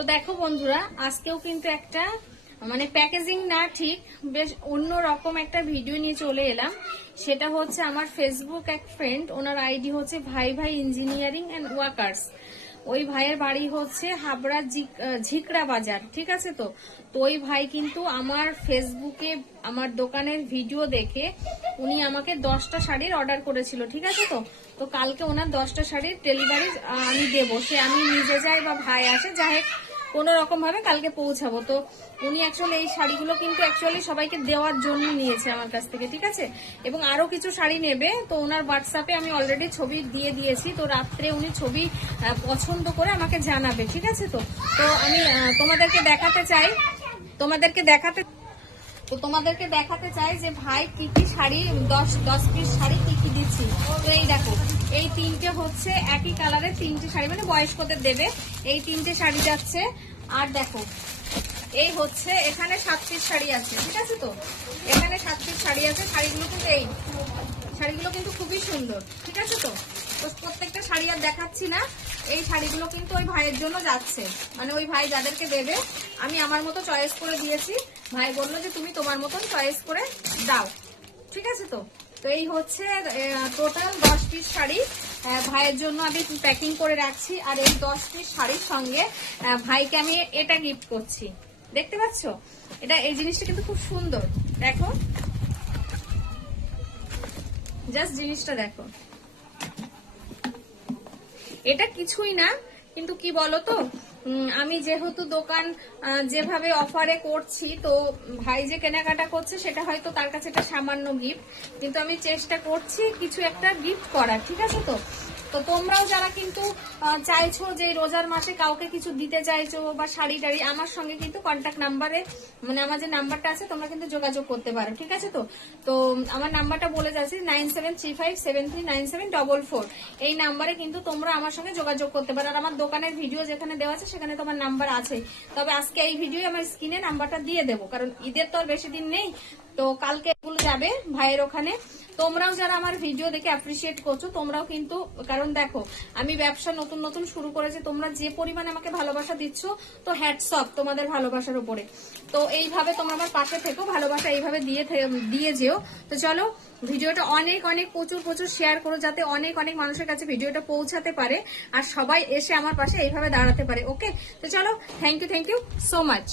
তো দেখো বন্ধুরা, আজকেও কিন্তু একটা মানে প্যাকেজিং না ঠিক বেশ অন্য রকম একটা ভিডিও নিয়ে চলে এলাম। সেটা হচ্ছে আমার ফেসবুক এক ফ্রেন্ড, ওনার আইডি হচ্ছে ভাই ভাই ইঞ্জিনিয়ারিং অ্যান্ড ওয়ার্কার্স। ওই ভাইয়ের বাড়ি হচ্ছে হাবড়া ঝিকড়া বাজার, ঠিক আছে। তো তো ওই ভাই কিন্তু আমার ফেসবুকে আমার দোকানের ভিডিও দেখে উনি আমাকে 10টা শাড়ির অর্ডার করেছিল, ঠিক আছে। তো তো কালকে ওনার 10টা শাড়ির ডেলিভারি আমি দেবো, সে আমি নিজে যাই বা ভাই আসে, যাই হোক কোনো রকম ভাবে কালকে পৌঁছাবো। তো উনি অ্যাকচুয়ালি এই শাড়িগুলো কিন্তু অ্যাকচুয়ালি সবাইকে দেওয়ার জন্য নিয়েছে আমার কাছ থেকে, ঠিক আছে। এবং আরো কিছু শাড়ি নেবে, তো ওনার হোয়াটসঅ্যাপে আমি অলরেডি ছবি দিয়ে দিয়েছি। তো রাত্রে উনি ছবি পছন্দ করে আমাকে জানাবে, ঠিক আছে। তো তো আমি তোমাদেরকে দেখাতে চাই যে ভাই কি কি শাড়ি 10 পিস শাড়ি কি কি দিচ্ছি। তো এই দেখো, এই তিনটে হচ্ছে একই কালারের তিনটে শাড়ি, মানে বয়স্কদের দেবে, এই তিনটে শাড়ি যাচ্ছে। আর দেখো এই হচ্ছে এখানে 7 পিস শাড়ি আছে, ঠিক আছে। তো এখানে 7 পিস শাড়ি আছে, শাড়িগুলো কিন্তু খুবই সুন্দর, ঠিক আছে। তো প্রত্যেকটা শাড়ি আর দেখাচ্ছি না, এই শাড়িগুলো কিন্তু ওই ভাইয়ের জন্য যাচ্ছে, মানে ওই ভাই যাদেরকে দেবে আমি আমার মতো চয়েস করে দিয়েছি। ভাই বললো যে তুমি তোমার মতন চয়েস করে দাও, ঠিক আছে। তো তো এই হচ্ছে টোটাল 10 পিস শাড়ি ভাইয়ের জন্য আমি প্যাকিং করে রাখছি। আর এই 10 পিস শাড়ির সঙ্গে ভাইকে আমি এটা গিফট করছি, দেখতে পাচ্ছ। এই জিনিসটা কিন্তু খুব সুন্দর, দেখো জাস্ট জিনিসটা দেখো। এটা কিছুই না, কিন্তু কি বলতো, আমি যেহেতু দোকান যেভাবে অফারে করছি, তো ভাই যে কেনাকাটা করছে সেটা হয়তো তার কাছে একটা সামান্য গিফট, কিন্তু আমি চেষ্টা করছি কিছু একটা গিফট করার, ঠিক আছে। তো তো তোমরাও যারা কিন্তু চাইছো যে রোজার মাসে কাউকে কিছু দিতে চাইছো বা শাড়ি টাড়ি, আমার সঙ্গে কিন্তু কন্ট্যাক্ট নাম্বারে, মানে আমার যে নাম্বারটা আছে তোমরা কিন্তু যোগাযোগ করতে পারো, ঠিক আছে। তো তো আমার নাম্বারটা বলে যাচ্ছি 9735739744। এই নাম্বারে কিন্তু তোমরা আমার সঙ্গে যোগাযোগ করতে পারো। আর আমার দোকানের ভিডিও যেখানে দেওয়া আছে সেখানে তোমার নাম্বার আছে। তবে আজকে এই ভিডিও আমার স্ক্রিনে নাম্বারটা দিয়ে দেবো, কারণ ঈদের তো আর বেশি দিন নেই। তো কালকে এগুলো যাবে ভাইয়ের ওখানে। তোমরাও যারা আমার ভিডিও দেখে অ্যাপ্রিসিয়েট করছো, তোমরাও কিন্তু, কারণ দেখো আমি ব্যবসা নতুন নতুন শুরু করেছি, তোমরা যে পরিমাণে আমাকে ভালোবাসা দিচ্ছ, তো হ্যাটস অফ তোমাদের ভালোবাসার উপরে। তো এইভাবে তোমরা আমার পাশে থেকো, ভালোবাসা এইভাবে দিয়ে যেও। তো চলো ভিডিওটা অনেক অনেক প্রচুর শেয়ার করো, যাতে অনেক অনেক মানুষের কাছে ভিডিওটা পৌঁছাতে পারে আর সবাই এসে আমার পাশে এইভাবে দাঁড়াতে পারে। ওকে, তো চলো, থ্যাংক ইউ সো মাচ।